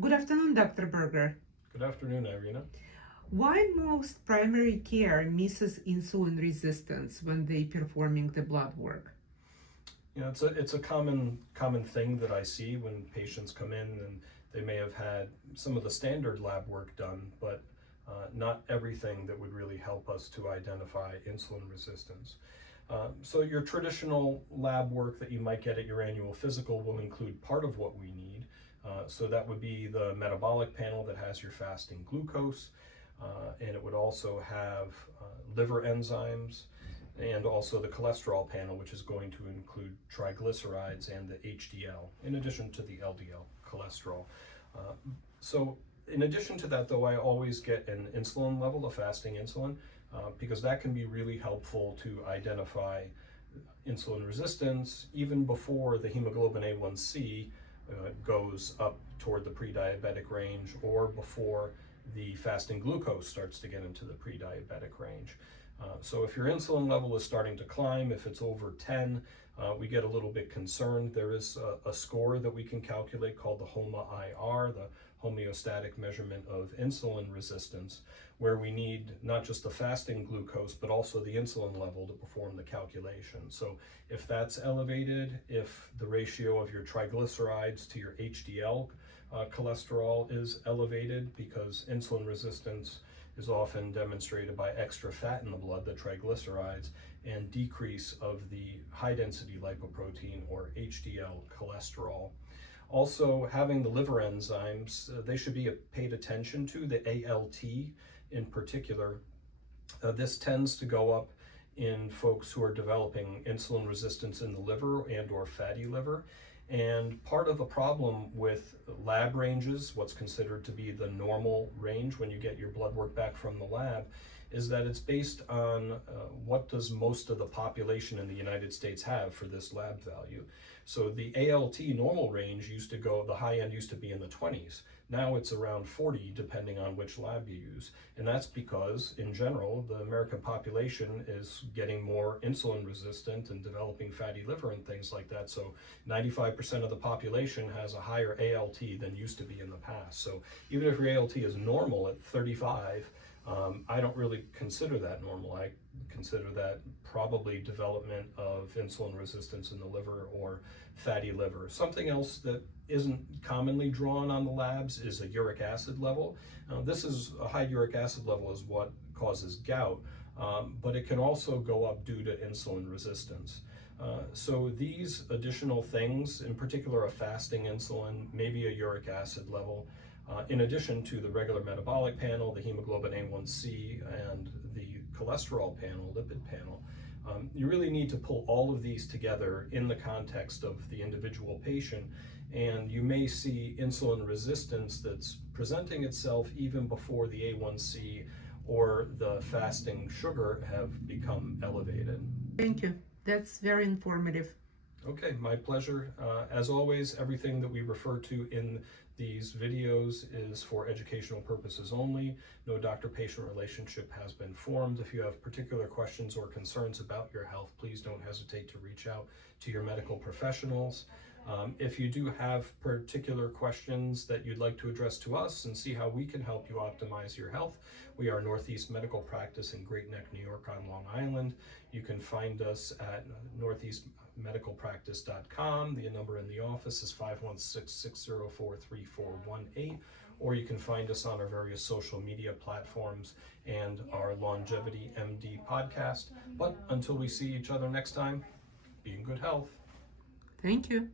Good afternoon, Dr. Berger. Good afternoon, Irina. Why most primary care misses insulin resistance when they performing the blood work? You know, it's a common thing that I see when patients come in and they may have had some of the standard lab work done, but not everything that would really help us to identify insulin resistance. So your traditional lab work that you might get at your annual physical will include part of what we need. So that would be the metabolic panel that has your fasting glucose, and it would also have liver enzymes, and also the cholesterol panel, which is going to include triglycerides and the HDL, in addition to the LDL cholesterol. So in addition to that, though, I always get an insulin level, a fasting insulin, because that can be really helpful to identify insulin resistance even before the hemoglobin A1C goes up toward the pre-diabetic range, or before the fasting glucose starts to get into the pre-diabetic range. So if your insulin level is starting to climb, if it's over 10, we get a little bit concerned. There is a score that we can calculate called the HOMA-IR, the homeostatic measurement of insulin resistance, where we need not just the fasting glucose, but also the insulin level to perform the calculation. So if that's elevated, if the ratio of your triglycerides to your HDL cholesterol is elevated, because insulin resistance is often demonstrated by extra fat in the blood, the triglycerides, and decrease of the high density lipoprotein, or HDL cholesterol. Also, having the liver enzymes, they should be paid attention to, the ALT in particular. This tends to go up in folks who are developing insulin resistance in the liver and or fatty liver. And part of the problem with lab ranges, what's considered to be the normal range when you get your blood work back from the lab, is that it's based on what does most of the population in the United States have for this lab value. So the ALT normal range used to go, the high end used to be in the 20s. Now it's around 40, depending on which lab you use. And that's because, in general, the American population is getting more insulin resistant and developing fatty liver and things like that. So 95% of the population has a higher ALT than used to be in the past. So even if your ALT is normal at 35, I don't really consider that normal. I consider that probably development of insulin resistance in the liver or fatty liver. Something else that isn't commonly drawn on the labs is a uric acid level. This is a high uric acid level is what causes gout, but it can also go up due to insulin resistance. So these additional things, in particular a fasting insulin, maybe a uric acid level, in addition to the regular metabolic panel, the hemoglobin A1C, and the cholesterol panel, lipid panel, you really need to pull all of these together in the context of the individual patient, and you may see insulin resistance that's presenting itself even before the A1C or the fasting sugar have become elevated. Thank you. That's very informative. Okay, my pleasure. As always, everything that we refer to in these videos is for educational purposes only. No doctor-patient relationship has been formed. If you have particular questions or concerns about your health, please don't hesitate to reach out to your medical professionals. If you do have particular questions that you'd like to address to us and see how we can help you optimize your health, we are Northeast Medical Practice in Great Neck, New York on Long Island. You can find us at northeastmedicalpractice.com. The number in the office is 516-604-3418, or you can find us on our various social media platforms and our LongevityMD podcast. But until we see each other next time, be in good health. Thank you.